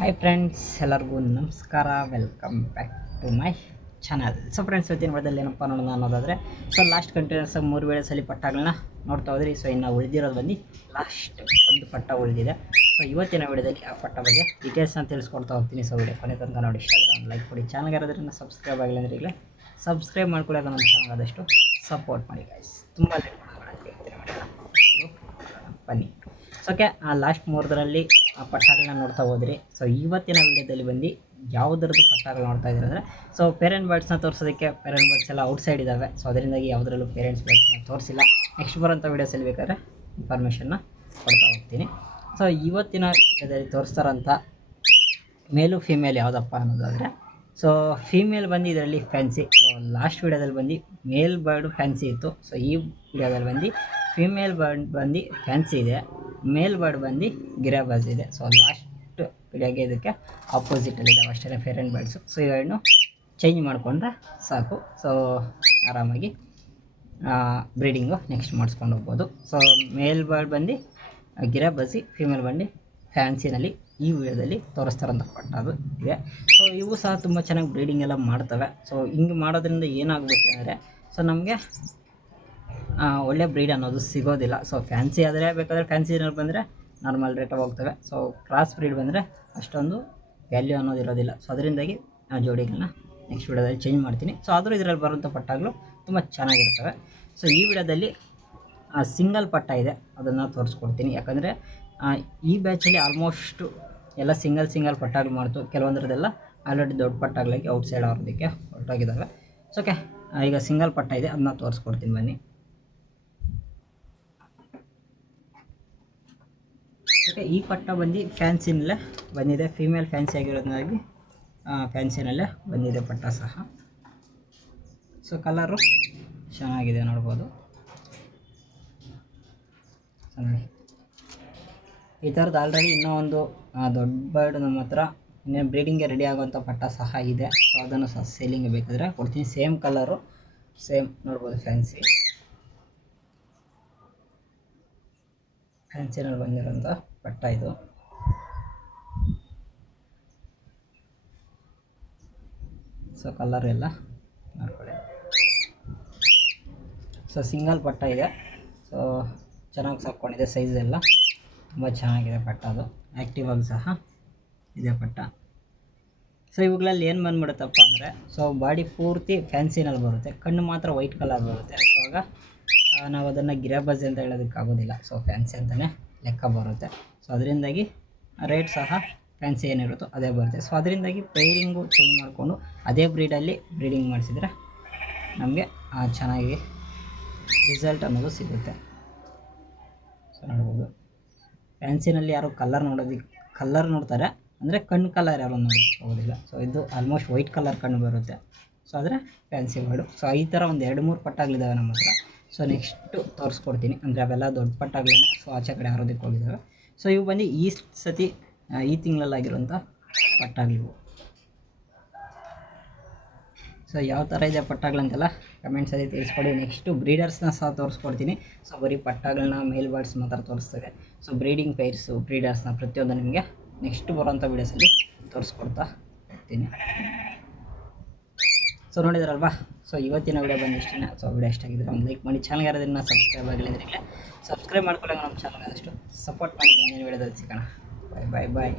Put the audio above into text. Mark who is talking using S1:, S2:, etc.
S1: Hi friends ಎಲ್ಲರಿಗೂ ನಮಸ್ಕಾರ. Welcome back to my channel so friends ಇವತ್ತಿನ ವಿಡಿಯೋದಲ್ಲಿ ಏನಪ್ಪ ನೋಡೋಣ ಅನ್ನೋದಾದರೆ ಸೊ ಲಾಸ್ಟ್ ಕಂಟಿನ್ಯೂಸ್ ಮೂರು ವೇಳೆ ಸಲಿ ಪಟ್ಟಗಳನ್ನ ನೋಡ್ತಾ ಹೋದ್ರಿ. ಸೊ ಇನ್ನು ಉಳಿದಿರೋದು ಬಂದು ಲಾಸ್ಟ್ ಒಂದು ಪಟ್ಟ ಉಳಿದಿದೆ. ಸೊ ಇವತ್ತಿನ ವಿಡಿಯೋದಲ್ಲಿ ಆ ಪಟ್ಟ ಬಗ್ಗೆ ಡೀಟೇಲ್ಸ್ನ ತಿಳಿಸ್ಕೊಡ್ತಾ ಹೋಗ್ತೀನಿ. ಸೊ ವಿಡಿಯೋ ಕೊನೆ ತನಕ ನೋಡಿ ಇಷ್ಟ ಲೈಕ್ ಕೊಡಿ. ಚಾನಲ್ಗೆ ಯಾರಾದ್ರಿಂದ ಸಬ್ಸ್ಕ್ರೈಬ್ ಆಗಿಲ್ಲ ಅಂದ್ರೆ ಈಗಲೇ ಸಬ್ಸ್ಕ್ರೈಬ್ ಮಾಡ್ಕೊಳ್ಳಿ. ಅದನ್ನು ನಮ್ಮ ಚಾನಲ್ ಆದಷ್ಟು ಸಪೋರ್ಟ್ ಮಾಡಿ ಗೈಸ್ ತುಂಬ ಲೇಟ್ ವಿಡಿಯೋನ ಬನ್ನಿ ಸೊ ಆ ಲಾಸ್ಟ್ ಮೂರದರಲ್ಲಿ ಆ ಪಟ್ಟಗಳನ್ನ ನೋಡ್ತಾ ಹೋದ್ರಿ. ಸೊ ಇವತ್ತಿನ ವಿಡಿಯೋದಲ್ಲಿ ಬಂದು ಯಾವುದರದ್ದು ಪಟ್ಟಗಳು ನೋಡ್ತಾ ಇದ್ದಾರೆ ಅಂದರೆ ಸೊ ಪೇರೆಂಟ್ ಬರ್ಡ್ಸ್ನ ತೋರಿಸೋದಕ್ಕೆ ಪೇರೆಂಟ್ ಬರ್ಡ್ಸ್ ಎಲ್ಲ ಔಟ್ಸೈಡ್ ಇದ್ದಾವೆ ಸೊ ಅದರಿಂದಾಗಿ ಯಾವುದರಲ್ಲೂ ಪೇರೆಂಟ್ಸ್ ಬರ್ಡ್ಸ್ನ ತೋರಿಸಿಲ್ಲ. ನೆಕ್ಸ್ಟ್ ಬರೋಂಥ ವೀಡಿಯೋಸಲ್ಲಿ ಬೇಕಾದ್ರೆ ಇನ್ಫಾರ್ಮೇಷನ್ನ ಕೊಡ್ತಾ ಹೋಗ್ತೀನಿ. ಸೊ ಇವತ್ತಿನ ವಿಡಿಯೋದಲ್ಲಿ ತೋರಿಸ್ತಾರಂಥ ಮೇಲು ಫೀಮೇಲ್ ಯಾವುದಪ್ಪ ಅನ್ನೋದಾದರೆ ಸೊ ಫೀಮೇಲ್ ಬಂದು ಇದರಲ್ಲಿ ಫ್ಯಾನ್ಸಿ ಸೊ ಲಾಸ್ಟ್ ವಿಡಿಯೋದಲ್ಲಿ ಬಂದು ಮೇಲ್ ಬರ್ಡ್ ಫ್ಯಾನ್ಸಿ ಇತ್ತು. ಸೊ ಈ ವಿಡಿಯೋದಲ್ಲಿ ಬಂದು ಫೀಮೇಲ್ ಬರ್ಡ್ ಬಂದು ಫ್ಯಾನ್ಸಿ ಇದೆ. ಮೇಲ್ ಬಂದು ಬಂದು ಗಿರಾಬಾಜ್ ಇದೆ ಸೊ ಲಾಸ್ಟ್ ವಿಡಿಯೋಗೆ ಇದಕ್ಕೆ ಆಪೋಸಿಟಲ್ಲಿದ್ದಾವೆ ಅಷ್ಟೇ ಆ್ಯಂಡ್ ಬರ್ಡ್ಸು ಸೊ ಇವೆರಡನ್ನು ಚೇಂಜ್ ಮಾಡಿಕೊಂಡ್ರೆ ಸಾಕು. ಸೊ ಆರಾಮಾಗಿ ಬ್ರೀಡಿಂಗು ನೆಕ್ಸ್ಟ್ ಮಾಡಿಸ್ಕೊಂಡು ಹೋಗ್ಬೋದು. ಸೊ ಮೇಲ್ ಬರ್ಡ್ ಬಂದು ಗಿರಾಬಸಿ ಫೀಮೇಲ್ ಬಂದು ಫ್ಯಾನ್ಸಿನಲ್ಲಿ ಈ ವಿಡಿಯೋದಲ್ಲಿ ತೋರಿಸ್ತಾರಂತ ಕೊಟ್ಟದು ಇದೆ. ಸೊ ಇವು ಸಹ ತುಂಬ ಚೆನ್ನಾಗಿ ಬ್ರೀಡಿಂಗ್ ಎಲ್ಲ ಮಾಡ್ತವೆ. ಸೊ ಹಿಂಗೆ ಮಾಡೋದ್ರಿಂದ ಏನಾಗುತ್ತೆ ಅಂದರೆ ಸೊ ನಮಗೆ ಒಳ್ಳೆ ಬ್ರೀಡ್ ಅನ್ನೋದು ಸಿಗೋದಿಲ್ಲ. ಸೊ ಫ್ಯಾನ್ಸಿ ಆದರೆ ಬೇಕಾದರೆ ಫ್ಯಾನ್ಸಿನಲ್ಲಿ ಬಂದರೆ ನಾರ್ಮಲ್ ರೇಟ್ ಹೋಗ್ತವೆ. ಸೊ ಕ್ರಾಸ್ ಬ್ರೀಡ್ ಬಂದರೆ ಅಷ್ಟೊಂದು ವ್ಯಾಲ್ಯೂ ಅನ್ನೋದು ಇರೋದಿಲ್ಲ. ಸೊ ಅದರಿಂದಾಗಿ ಆ ಜೋಡಿಗಳನ್ನ ನೆಕ್ಸ್ಟ್ ವಿಡಿಯೋದಲ್ಲಿ ಚೇಂಜ್ ಮಾಡ್ತೀನಿ. ಸೊ ಆದರೂ ಇದರಲ್ಲಿ ಬರುವಂಥ ಪಟ್ಟಾಗಲು ತುಂಬ ಚೆನ್ನಾಗಿರ್ತವೆ ಸೊ ಈ ವಿಡಿಯೋದಲ್ಲಿ ಸಿಂಗಲ್ ಪಟ್ಟ ಇದೆ. ಅದನ್ನು ತೋರಿಸ್ಕೊಡ್ತೀನಿ. ಯಾಕಂದರೆ ಈ ಬ್ಯಾಚಲ್ಲಿ ಆಲ್ಮೋಸ್ಟು ಎಲ್ಲ ಸಿಂಗಲ್ ಸಿಂಗಲ್ ಪಟ್ಟಾಗಲು ಮಾಡ್ತು. ಕೆಲವೊಂದರದೆಲ್ಲ ಆಲ್ರೆಡಿ ದೊಡ್ಡ ಪಟ್ಟಾಗಳಾಗಿ ಔಟ್ಸೈಡ್ ಅವ್ರದಕ್ಕೆ ಹೊರಟೋಗಿದ್ದಾವೆ ಸೊ ಓಕೆ ಈಗ ಸಿಂಗಲ್ ಪಟ್ಟ ಇದೆ. ಅದನ್ನ ತೋರಿಸ್ಕೊಡ್ತೀನಿ ಬನ್ನಿ. ಓಕೆ ಈ ಪಟ್ಟ ಬಂದು ಫ್ಯಾನ್ಸಿನಲ್ಲೇ ಬಂದಿದೆ. ಫೀಮೇಲ್ ಫ್ಯಾನ್ಸಿ ಆಗಿರೋದ್ರಿಂದಾಗಿ ಫ್ಯಾನ್ಸಿನಲ್ಲೇ ಬಂದಿದೆ ಪಟ್ಟ ಸಹ. ಸೊ ಕಲರು ಚೆನ್ನಾಗಿದೆ ನೋಡ್ಬೋದು. ಈ ಥರದ್ದು ಆಲ್ರೆಡಿ ಇನ್ನೂ ಒಂದು ದೊಡ್ಡ ಬರ್ಡ್ ನಮ್ಮ ಹತ್ರ ಇನ್ನೇನು ಬ್ರೀಡಿಂಗ್ಗೆ ರೆಡಿ ಆಗುವಂಥ ಪಟ್ಟ ಸಹ ಇದೆ. ಸೊ ಅದನ್ನು ಸಹ ಸೇಲಿಂಗ್ ಬೇಕಾದರೆ ಕೊಡ್ತೀನಿ. ಸೇಮ್ ಕಲರು ಸೇಮ್ ನೋಡ್ಬೋದು ಫ್ಯಾನ್ಸಿ ಫ್ಯಾನ್ಸಿನಲ್ಲಿ ಬಂದಿರೋಂಥ ಪಟ್ಟ ಇದು. ಸೊ ಕಲರ್ ಎಲ್ಲ ನೋಡ್ಕೊಳ್ಳಿ. ಸೊ ಸಿಂಗಲ್ ಪಟ್ಟ ಇದೆ. ಸೊ ಚೆನ್ನಾಗಿ ಸಾಕೊಂಡಿದೆ ಸೈಜ್ ಎಲ್ಲ. ತುಂಬ ಚೆನ್ನಾಗಿದೆ ಪಟ್ಟ ಅದು. ಆ್ಯಕ್ಟಿವ್ ಆಗಿ ಸಹ ಇದೆ ಪಟ್ಟ. ಸೊ ಇವುಗಳಲ್ಲಿ ಏನು ಬಂದ್ಬಿಡುತ್ತಪ್ಪ ಅಂದರೆ ಸೊ ಬಾಡಿ ಪೂರ್ತಿ ಫ್ಯಾನ್ಸಿನಲ್ಲಿ ಬರುತ್ತೆ. ಕಣ್ಣು ಮಾತ್ರ ವೈಟ್ ಕಲರ್ ಬರುತ್ತೆ. ಸೊ ಆಗ ನಾವು ಅದನ್ನು ಗಿರಾಬಜ್ ಅಂತ ಹೇಳೋದಕ್ಕಾಗೋದಿಲ್ಲ ಸೊ ಫ್ಯಾನ್ಸಿ ಅಂತಲೇ ಲೆಕ್ಕ ಬರುತ್ತೆ. ಸೊ ಅದರಿಂದಾಗಿ ರೇಟ್ ಸಹ ಫ್ಯಾನ್ಸಿ ಏನಿರುತ್ತೋ ಅದೇ ಬರುತ್ತೆ. ಸೊ ಅದರಿಂದಾಗಿ ಪೈರಿಂಗು ಚೇಂಜ್ ಮಾಡಿಕೊಂಡು ಅದೇ ಬ್ರೀಡಲ್ಲಿ ಬ್ರೀಡಿಂಗ್ ಮಾಡಿಸಿದ್ರೆ ನಮಗೆ ಚೆನ್ನಾಗಿ ರಿಸಲ್ಟ್ ಅನ್ನೋದು ಸಿಗುತ್ತೆ. ಸೊ ನೋಡ್ಬೋದು. ಫ್ಯಾನ್ಸಿನಲ್ಲಿ ಯಾರು ಕಲರ್ ನೋಡೋದಕ್ಕೆ ಕಲ್ಲರ್ ನೋಡ್ತಾರೆ. ಅಂದರೆ ಕಣ್ಣು ಕಲರ್ ಯಾರು ಹೋಗೋದಿಲ್ಲ ಸೊ ಇದು ಆಲ್ಮೋಸ್ಟ್ ವೈಟ್ ಕಲರ್ ಕಣ್ಣು ಬರುತ್ತೆ. ಸೊ ಆದರೆ ಫ್ಯಾನ್ಸಿ ಬರ್ಡು ಸೊ ಈ ಥರ ಒಂದು ಎರಡು ಮೂರು ಪಟ್ಟಾಗಲಿದ್ದಾವೆ ನಮ್ಮ ಹತ್ರ. ಸೊ ನೆಕ್ಸ್ಟು ತೋರಿಸ್ಕೊಡ್ತೀನಿ. ಅಂದರೆ ಅವೆಲ್ಲ ದೊಡ್ಡ ಪಟ್ಟಾಗಳನ್ನ ಸೊ, ಆಚೆ ಕಡೆ ಹರೋದಕ್ಕೆ ಹೋಗಿದ್ದಾವೆ ಸೊ ಇವು ಬಂದು ಈ ಸತಿ ಈ ತಿಂಗಳಲ್ಲಾಗಿರುವಂಥ ಪಟ್ಟಾಗ್ಲಿವು ಸೊ ಯಾವ ಥರ ಇದೆ ಪಟ್ಟಗಳಂತೆಲ್ಲ ಕಮೆಂಟ್ಸಲ್ಲಿ ತಿಳಿಸ್ಕೊಡಿ. ನೆಕ್ಸ್ಟು ಬ್ರೀಡರ್ಸ್ನ ಸಹ ತೋರಿಸ್ಕೊಡ್ತೀನಿ. ಸೊ ಬರೀ ಪಟ್ಟಾಗಳನ್ನ ಮೇಲ್ ಬರ್ಡ್ಸ್ ಮಾತ್ರ ತೋರಿಸ್ತೇವೆ ಸೊ ಬ್ರೀಡಿಂಗ್ ಪೈರ್ಸು ಬ್ರೀಡರ್ಸ್ನ ಪ್ರತಿಯೊಂದು ನಿಮಗೆ ನೆಕ್ಸ್ಟ್ ಬರೋಂಥ ವೀಡಿಯೋಸಲ್ಲಿ ತೋರಿಸ್ಕೊಡ್ತಾ ಹೋಗ್ತೀನಿ ಸೊ ನೋಡಿದ್ರಲ್ವಾ? ಸೊ ಇವತ್ತಿನ ವಿಡಿಯೋ ಬಂದು ಇಷ್ಟೇ ಸೊ ವಿಡಿಯೋ ಇಷ್ಟ ಆಗಿದ್ರೆ ಒಂದು ಲೈಕ್ ಮಾಡಿ. ಚಾನಲ್ ಯಾರಾದ್ರಿಂದ ಸಬ್ಸ್ಕ್ರೈಬ್ ಅಂದರೆ ಸಬ್ಸ್ಕ್ರೈಬ್ ಮಾಡ್ಕೊಳ್ಳೋಣ ನಮ್ಮ ಚಾನಲ್ ಆದಷ್ಟು ಸಪೋರ್ಟ್ ಮಾಡಿ. ಮುಂದಿನ ವಿಡಿಯೋದಲ್ಲಿ ಸಿಗೋಣ. ಬಾಯ್ ಬಾಯ್ ಬಾಯ್